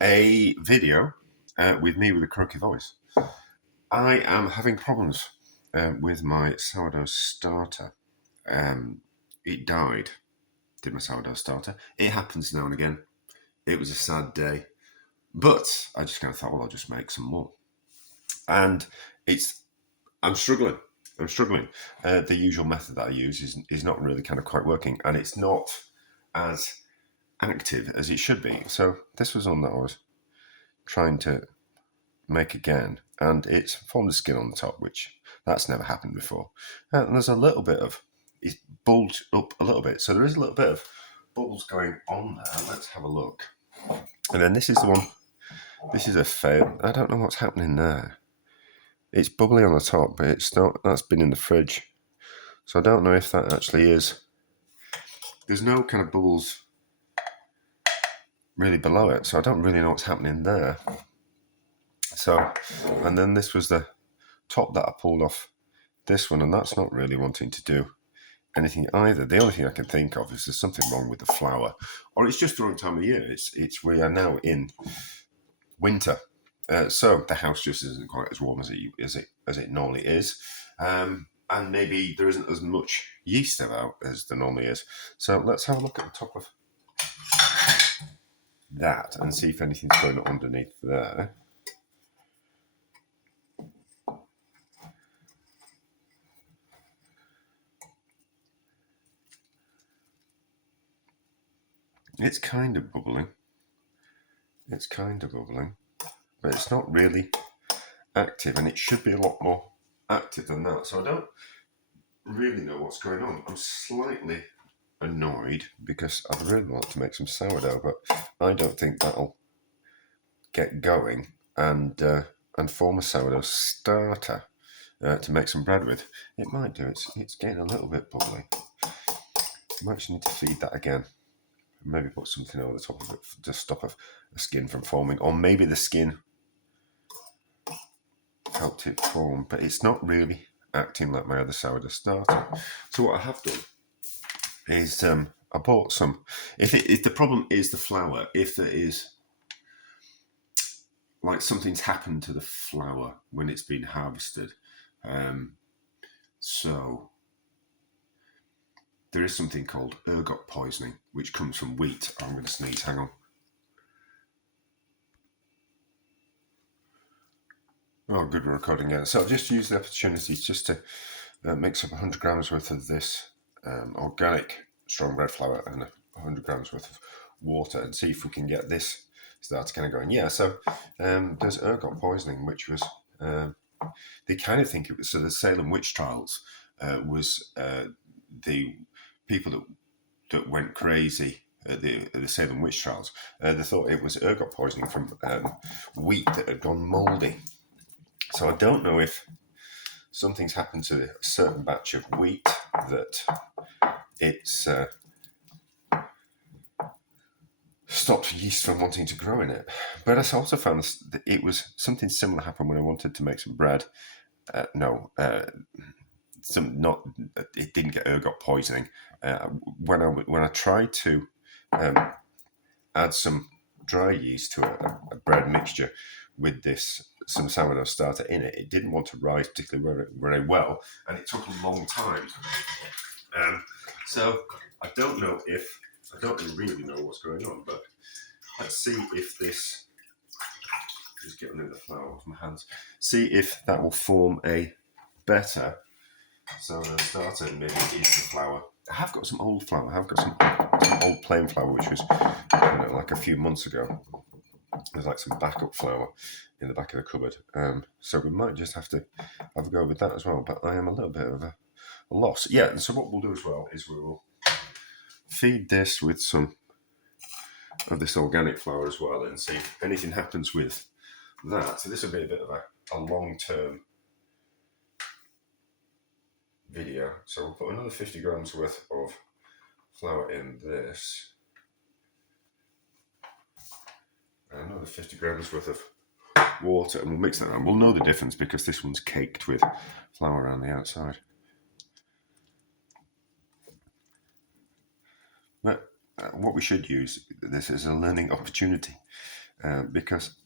a video with me with a croaky voice. I am having problems with my sourdough starter. It died, did my sourdough starter. It happens now and again. It was a sad day. But I just kind of thought, well, I'll just make some more. And I'm struggling. I'm struggling. The usual method that I use is not really kind of quite working, and it's not as active as it should be. So this was one that I was trying to make again, and it's formed a skin on the top, which that's never happened before. And there's a little bit of, it's bulged up a little bit, so there is a little bit of bubbles going on there. Let's have a look. And then this is the one. This is a fail. I don't know what's happening there. It's bubbly on the top, but it's not. That's been in the fridge, so I don't know if that actually is. There's no kind of bubbles really below it, so I don't really know what's happening there. So, and then this was the top that I pulled off this one, and that's not really wanting to do anything either. The only thing I can think of is there's something wrong with the flour, or it's just the wrong time of year. It's we are now in winter, so the house just isn't quite as warm as it normally is, and maybe there isn't as much yeast about as there normally is. So let's have a look at the top of that and see if anything's going on underneath there. It's kind of bubbling. It's kind of bubbling, but it's not really active, and it should be a lot more active than that. So I don't really know what's going on. I'm slightly annoyed because I'd really want to make some sourdough, but I don't think that'll get going and form a sourdough starter to make some bread with. It might do. It's getting a little bit bubbly. I might actually need to feed that again. Maybe put something over the top of it to stop a skin from forming, or maybe the skin helped it form, but it's not really acting like my other sourdough starter. So what I have done is I bought some. If the problem is the flour, if there is like something's happened to the flour when it's been harvested, so there is something called ergot poisoning, which comes from wheat. I'm going to sneeze. Hang on. Oh, good, we're recording again. So I've just used the opportunity just to mix up 100 grams worth of this organic strong bread flour and 100 grams worth of water and see if we can get this start kind of going. Yeah, so there's ergot poisoning, which was, they kind of think it was, so the Salem witch trials was the people that went crazy at the Salem witch trials. They thought it was ergot poisoning from wheat that had gone mouldy. So I don't know if something's happened to a certain batch of wheat that it's stopped yeast from wanting to grow in it. But I also found that it was something similar happened when I wanted to make some bread. It didn't get ergot poisoning. When I tried to add some dry yeast to a bread mixture with some sourdough starter in it, it didn't want to rise particularly very well, and it took a long time. So I don't really know what's going on, but let's see if this is getting in the flour off my hands. See if that will form a better sourdough starter. Maybe it is the flour. I have got some old flour. I have got some old plain flour, which was like a few months ago. There's like some backup flour in the back of the cupboard. So we might just have to have a go with that as well. But I am a little bit of a loss. Yeah, and so what we'll do as well is we will feed this with some of this organic flour as well and see if anything happens with that. So this will be a bit of a long-term video. So we'll put another 50 grams worth of flour in this. And another 50 grams worth of water, and we'll mix that around. We'll know the difference because this one's caked with flour around the outside. But what we should use this as a learning opportunity because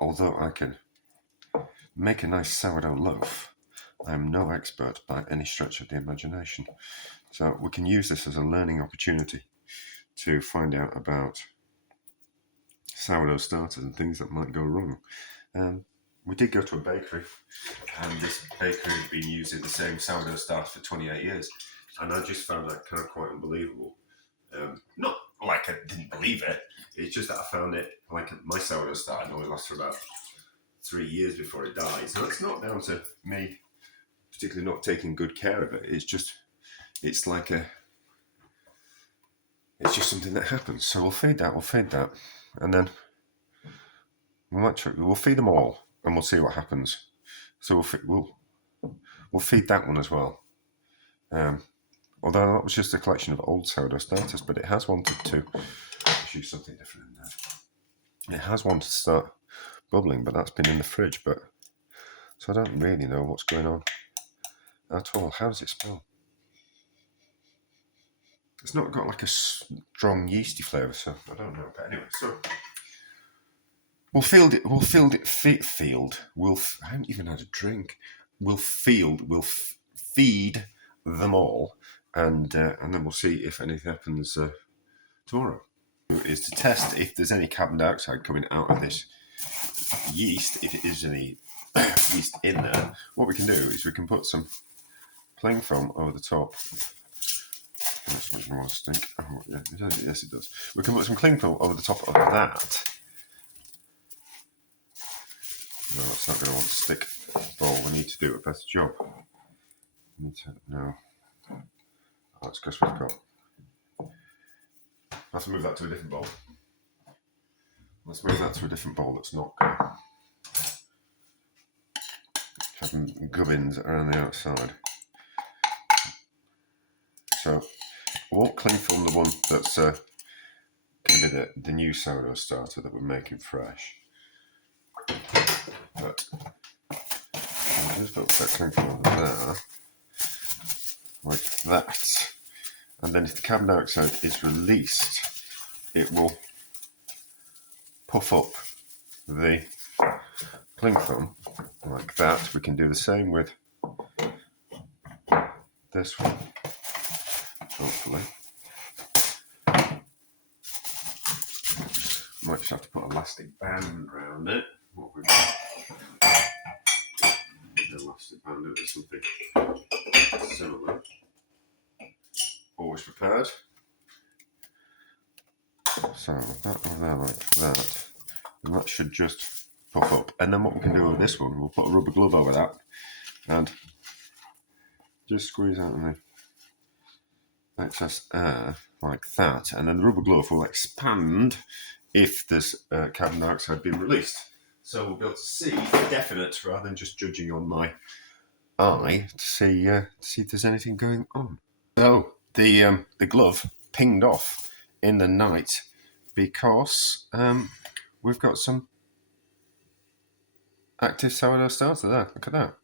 although I can make a nice sourdough loaf, I'm no expert by any stretch of the imagination. So we can use this as a learning opportunity to find out about sourdough starters and things that might go wrong. We did go to a bakery, and this bakery had been using the same sourdough starter for 28 years, and I just found that kind of quite unbelievable. Not like I didn't believe it, it's just that I found it, like my sourdough starter only lasts for about 3 years before it dies. So it's not down to me particularly not taking good care of it. It's just something that happens. So we'll feed that, and then we'll feed them all, and we'll see what happens. So we'll feed that one as well. Although that was just a collection of old sourdough starters, but it has wanted to use something different in there. It has wanted to start bubbling, but that's been in the fridge. So I don't really know what's going on at all. How does it smell? It's not got like a strong yeasty flavour, so I don't know. But anyway, so we'll field it. I haven't even had a drink. We'll feed them all, and then we'll see if anything happens tomorrow. Is to test if there's any carbon dioxide coming out of this yeast. If it is any yeast in there, what we can do is we can put some cling film over the top. That's not going to stink. Oh, yeah, yes, it does. We can put some cling film over the top of that. No, it's not going to want to stick. Oh, we need to do a better job. No. Oh, it's because we've got. I have to move that to a different bowl. Let's move that to a different bowl that's not having gubbins around the outside. So we won't cling film the one that's going to be the new sourdough starter that we're making fresh. But I'll just put that cling film there, like that. And then if the carbon dioxide is released, it will puff up the cling film like that. We can do the same with this one, hopefully. Might just have to put an elastic band around it. What we've got? Elastic band or something similar. Always prepared. So that over there like that, and that should just pop up. And then what we can do with this one, we'll put a rubber glove over that and just squeeze out the excess air like that, and then the rubber glove will expand if there's carbon dioxide being released. So we'll be able to see definite rather than just judging on my eye to see if there's anything going on. So the glove pinged off in the night because we've got some active sourdough starter there. Look at that.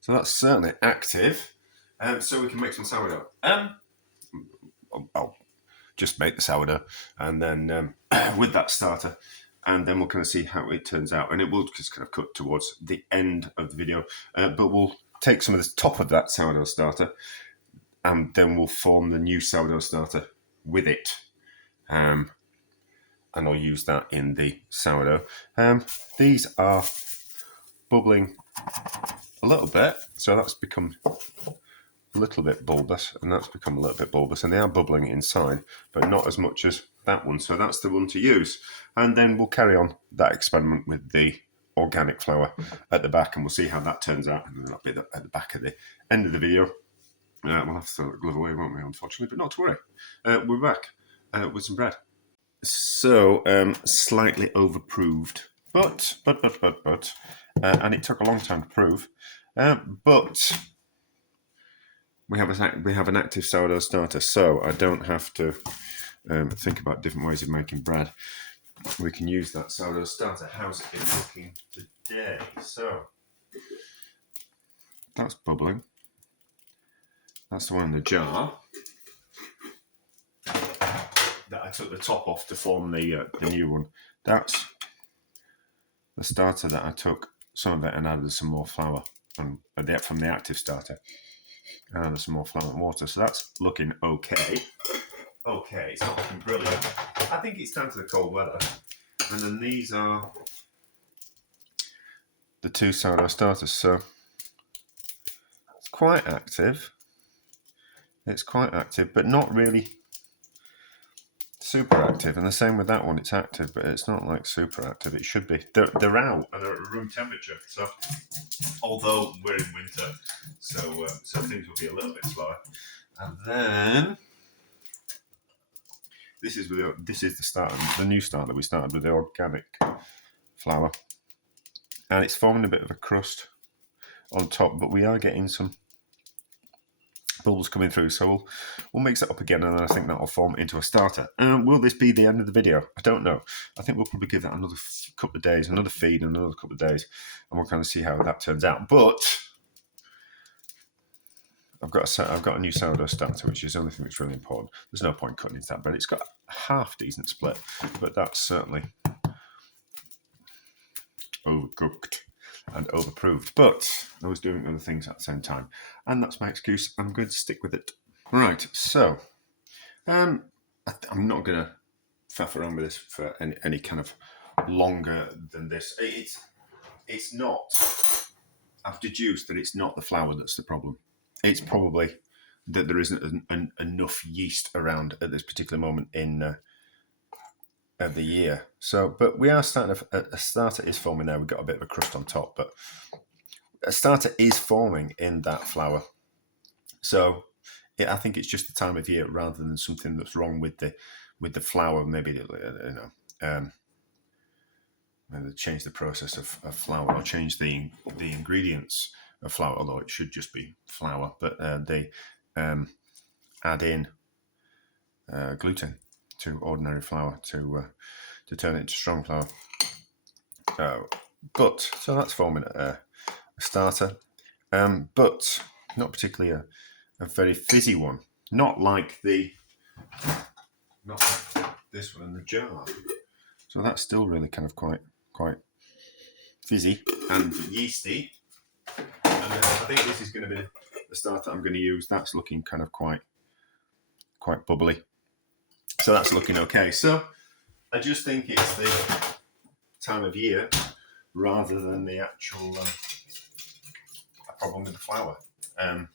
So that's certainly active. So we can make some sourdough. I'll just make the sourdough and then with that starter, and then we'll kind of see how it turns out. And it will just kind of cut towards the end of the video, but we'll take some of the top of that sourdough starter and then we'll form the new sourdough starter with it. And I'll use that in the sourdough. These are bubbling a little bit, so that's become a little bit bulbous, and that's become a little bit bulbous, and they are bubbling inside, but not as much as that one, so that's the one to use. And then we'll carry on that experiment with the organic flour at the back, and we'll see how that turns out, and that'll be at the back at the end of the video. We'll have to throw the glove away, won't we, unfortunately, but not to worry. We're back with some bread. So, slightly overproved, but, and it took a long time to prove, but we have an active sourdough starter, so I don't have to think about different ways of making bread. We can use that sourdough starter. How's it looking today? So, that's bubbling. That's the one in the jar that I took the top off to form the new one. That's the starter that I took some of it and added some more flour from the active starter, and added some more flour and water. So that's looking okay. Okay, it's not looking brilliant. I think it's time for the cold weather. And then these are the 2 sourdough starters. So it's quite active. It's quite active, but not really super active. And the same with that one. It's active, but it's not like super active. It should be. They're out and they're at room temperature. So although we're in winter, so things will be a little bit slower. And then this is the start, the new start that we started with the organic flour, and it's forming a bit of a crust on top, but we are getting some bubbles coming through, so we'll mix it up again, and then I think that'll form into a starter. Will this be the end of the video? I don't know. I think we'll probably give that another couple of days, another feed, and another couple of days, and we'll kind of see how that turns out. But I've got a new sourdough starter, which is the only thing that's really important. There's no point cutting into that bread. It's got a half decent split, but that's certainly overcooked and overproved. But I was doing other things at the same time, and that's my excuse. I'm going to stick with it. Right, so I'm not going to faff around with this for any kind of longer than this. It's not. I've deduced that it's not the flour that's the problem. It's probably that there isn't enough yeast around at this particular moment in of the year. So, but we are starting a starter is forming there. We've got a bit of a crust on top, but a starter is forming in that flour. So, I think it's just the time of year rather than something that's wrong with the flour. Maybe maybe change the process of flour or change the ingredients of flour, although it should just be flour, but they add in gluten to ordinary flour to turn it into strong flour. So that's forming a starter, but not particularly a very fizzy one. Not like this one in the jar. So that's still really kind of quite fizzy and yeasty. And I think this is going to be the starter I'm going to use. That's looking kind of quite bubbly. So that's looking okay. So I just think it's the time of year rather than the actual problem with the flour. Of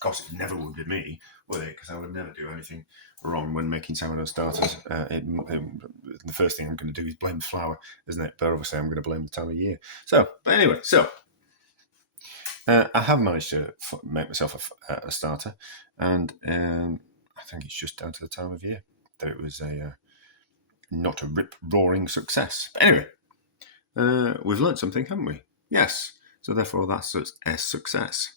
course, it never would be me, would it? Because I would never do anything wrong when making sourdough starters. The first thing I'm going to do is blame the flour, isn't it? But obviously, I'm going to blame the time of year. So, but anyway, I have managed to make myself a starter, and I think it's just down to the time of year that it was not a rip-roaring success. But anyway, we've learned something, haven't we? Yes. So therefore, that's a success.